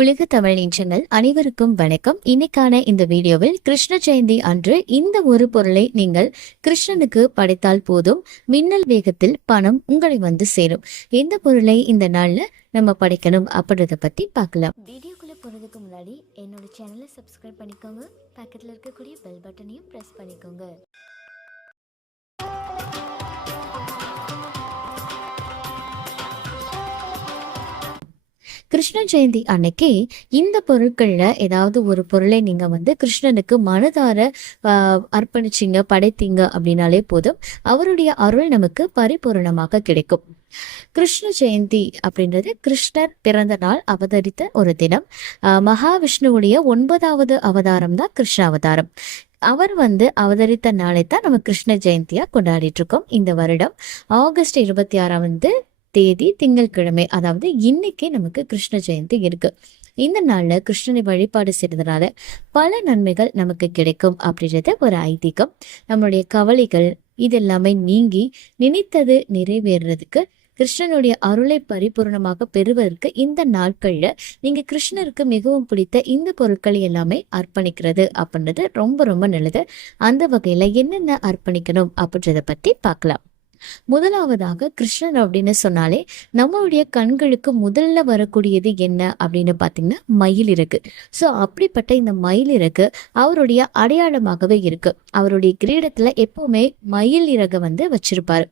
உலக தமிழ் நெஞ்சங்கள் அனைவருக்கும் வணக்கம். இன்னைக்கான இந்த வீடியோவில் கிருஷ்ண ஜெயந்தி அன்று இந்த ஒரு பொருளை நீங்கள் கிருஷ்ணனுக்கு படைத்தால் போதும் மின்னல் வேகத்தில் பணம் உங்களை வந்து சேரும். எந்த பொருளை இந்த நாள்ல நம்ம படைக்கணும் அப்படின்றத பத்தி பார்க்கலாம். வீடியோக்குள்ள போறதுக்கு முன்னாடி என்னோட சேனலை சப்ஸ்கிரைப் பண்ணிக்கோங்க. பக்கத்துல இருக்கக்கூடிய பெல் பட்டனையும் பிரஸ் பண்ணிக்கோங்க. கிருஷ்ண ஜெயந்தி அன்னைக்கு இந்த பொருட்கள்ல ஏதாவது ஒரு பொருளை நீங்க வந்து கிருஷ்ணனுக்கு மனதார ஆஹ், அர்ப்பணிச்சீங்க படைத்தீங்க அப்படின்னாலே போதும். அவருடைய அருள் நமக்கு பரிபூரணமாக கிடைக்கும். கிருஷ்ண ஜெயந்தி அப்படின்றது கிருஷ்ணர் பிறந்த நாள் அவதரித்த ஒரு தினம். ஆஹ், மகாவிஷ்ணுவுடைய ஒன்பதாவது அவதாரம் தான் கிருஷ்ண அவதாரம் அவர் வந்து அவதரித்த நாளை தான் நம்ம கிருஷ்ண ஜெயந்தியா கொண்டாடிட்டு இருக்கோம். இந்த வருடம் ஆகஸ்ட் இருபத்தி ஆறாம் வந்து தேதி திங்கட்கிழமை அதாவது இன்னைக்கே நமக்கு கிருஷ்ண ஜெயந்தி இருக்கு. இந்த நாள்ல கிருஷ்ணனை வழிபாடு செய்யறதுனால பல நன்மைகள் நமக்கு கிடைக்கும் அப்படின்றது ஒரு ஐதீகம். நம்மளுடைய கவலைகள் இது எல்லாமே நீங்கி நினைத்தது நிறைவேறுறதுக்கு கிருஷ்ணனுடைய அருளை பரிபூர்ணமாக பெறுவதற்கு இந்த நாட்கள்ல நீங்க கிருஷ்ணருக்கு மிகவும் பிடித்த இந்த பொருட்களை எல்லாமே அர்ப்பணிக்கிறது அப்படின்றது ரொம்ப ரொம்ப நல்லது. அந்த வகையில என்னென்ன அர்ப்பணிக்கணும் அப்படின்றத பத்தி பார்க்கலாம். முதலாவதாக கிருஷ்ணன் அப்படின்னு சொன்னாலே நம்மளுடைய கண்களுக்கு முதல்ல வரக்கூடியது என்ன அப்படின்னு பார்த்தீங்கன்னா மயில் இருக்கு. ஸோ அப்படிப்பட்ட இந்த மயில் இருக்கு அவருடைய அடையாளமாகவே இருக்கு. அவருடைய கிரீடத்துல எப்பவுமே மயில் இறக வந்து வச்சிருப்பாரு.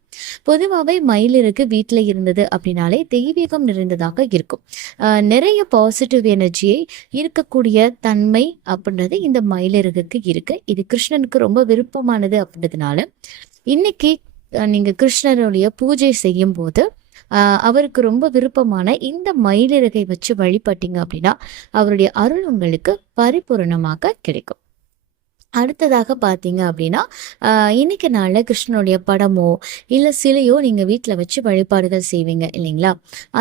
பொதுவாகவே மயில் இறகு வீட்டில் இருந்தது அப்படின்னாலே தெய்வீகம் நிறைந்ததாக இருக்கும். ஆஹ் நிறைய பாசிட்டிவ் எனர்ஜியை இருக்கக்கூடிய தன்மை அப்படின்றது இந்த மயிலிறகுக்கு இருக்கு. இது கிருஷ்ணனுக்கு ரொம்ப விருப்பமானது அப்படின்றதுனால இன்னைக்கு நீங்கள் நீங்க கிருஷ்ணருடைய பூஜை செய்யும் போது ஆஹ் அவருக்கு ரொம்ப விருப்பமான இந்த மயிலிறகை வச்சு வழிபட்டீங்க அப்படின்னா அவருடைய அருள் உங்களுக்கு பரிபூரணமாக கிடைக்கும். அடுத்ததாக பார்த்தீங்க அப்படின்னா ஆஹ் இன்னைக்கு நாளில் கிருஷ்ணனுடைய படமோ இல்லை சிலையோ நீங்கள் வீட்டில் வச்சு வழிபாடுகள் செய்வீங்க இல்லைங்களா?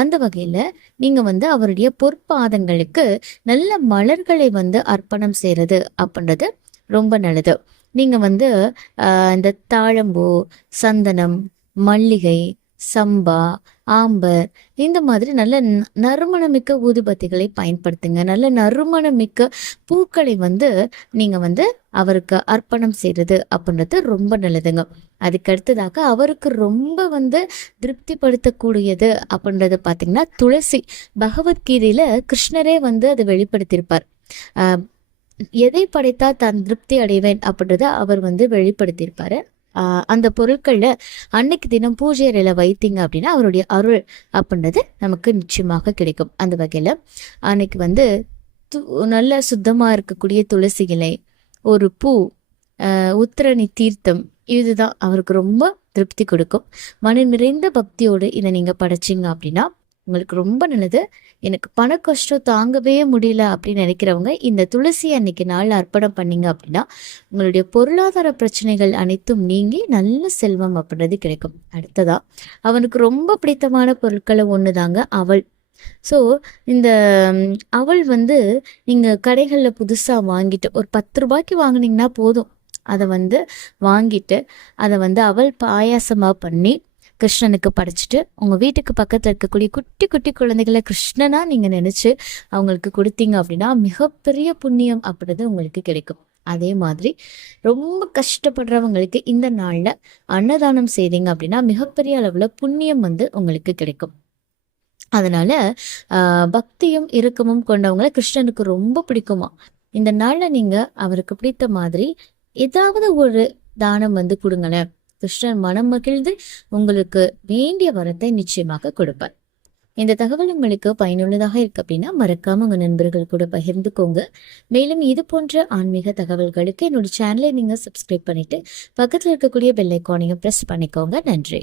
அந்த வகையில் நீங்கள் வந்து அவருடைய பொற்பாதங்களுக்கு நல்ல மலர்களை வந்து அர்ப்பணம் செய்கிறது அப்படின்றது ரொம்ப நல்லது. நீங்கள் வந்து ஆஹ் இந்த தாழம்பூ சந்தனம் மல்லிகை சம்பா ஆம்பர் இந்த மாதிரி நல்ல ந- நறுமணமிக்க ஊதுபத்திகளை பயன்படுத்துங்க. நல்ல நறுமணமிக்க பூக்களை வந்து நீங்கள் வந்து அவருக்கு அர்ப்பணம் செய்கிறது அப்படின்றது ரொம்ப நல்லதுங்க. அதுக்கு அடுத்ததாக அவருக்கு ரொம்ப வந்து திருப்திப்படுத்தக்கூடியது அப்படின்றது பார்த்தீங்கன்னா துளசி பகவத்கீதையில் கிருஷ்ணரே வந்து அதை வெளிப்படுத்தியிருப்பார். ஆஹ் எதை படைத்தா தான் திருப்தி அடைவேன் அப்படின்றத அவர் வந்து வெளிப்படுத்தியிருப்பாரு. அந்த பொருட்களில் அன்னைக்கு தினம் பூஜை அறையில் வைத்தீங்க அப்படின்னா அவருடைய அருள் அப்படின்றது நமக்கு நிச்சயமாக கிடைக்கும். அந்த வகையில் அன்னைக்கு வந்து து- நல்ல சுத்தமாக இருக்கக்கூடிய துளசி இலை ஒரு பூ உத்திரணி தீர்த்தம் இதுதான் அவருக்கு ரொம்ப திருப்தி கொடுக்கும். மன நிறைந்த பக்தியோடு இதை நீங்கள் படைச்சீங்க அப்படின்னா உங்களுக்கு ரொம்ப நல்லது. எனக்கு பண கஷ்டம் தாங்கவே முடியல அப்படின்னு நினைக்கிறவங்க இந்த துளசி அன்னைக்கு நாள் அர்ப்பணம் பண்ணீங்க அப்படின்னா உங்களுடைய பொருளாதார பிரச்சனைகள் அனைத்தும் நீங்கி நல்ல செல்வம் அப்படின்றது கிடைக்கும். அடுத்ததா அவனுக்கு ரொம்ப பிடித்தமான பொருட்களை ஒன்று தாங்க அவள் ஸோ இந்த அவள் வந்து நீங்கள் கடைகளில் புதுசாக வாங்கிட்டு ஒரு பத்து ரூபாய்க்கு வாங்குனீங்கன்னா போதும். அதை வந்து வாங்கிட்டு அதை வந்து அவள் பாயாசமாக பண்ணி கிருஷ்ணனுக்கு படைச்சிட்டு உங்கள் வீட்டுக்கு பக்கத்தில் இருக்கக்கூடிய குட்டி குட்டி குழந்தைகளை கிருஷ்ணனா நீங்கள் நினச்சி அவங்களுக்கு கொடுத்தீங்க அப்படின்னா மிகப்பெரிய புண்ணியம் அப்படின்றது உங்களுக்கு கிடைக்கும். அதே மாதிரி ரொம்ப கஷ்டப்படுறவங்களுக்கு இந்த நாளில் அன்னதானம் செய்தீங்க அப்படின்னா மிகப்பெரிய அளவில் புண்ணியம் வந்து உங்களுக்கு கிடைக்கும். அதனால பக்தியும் இறுக்கமும் கொண்டவங்களை கிருஷ்ணனுக்கு ரொம்ப பிடிக்குமா? இந்த நாளில் நீங்கள் அவருக்கு பிடித்த மாதிரி ஏதாவது ஒரு தானம் வந்து கொடுங்களேன். கிருஷ்ணன் மனம் மகிழ்ந்து உங்களுக்கு வேண்டிய வரத்தை நிச்சயமாக கொடுப்பார். இந்த தகவல் உங்களுக்கு பயனுள்ளதாக இருக்கு அப்படின்னா மறக்காம உங்க நண்பர்கள் கூட பகிர்ந்துக்கோங்க. மேலும் இது போன்ற ஆன்மீக தகவல்களுக்கு என்னோட சேனலை நீங்க சப்ஸ்கிரைப் பண்ணிட்டு பக்கத்தில் இருக்கக்கூடிய பெல் ஐக்கானையும் ப்ரெஸ் பண்ணிக்கோங்க. நன்றி.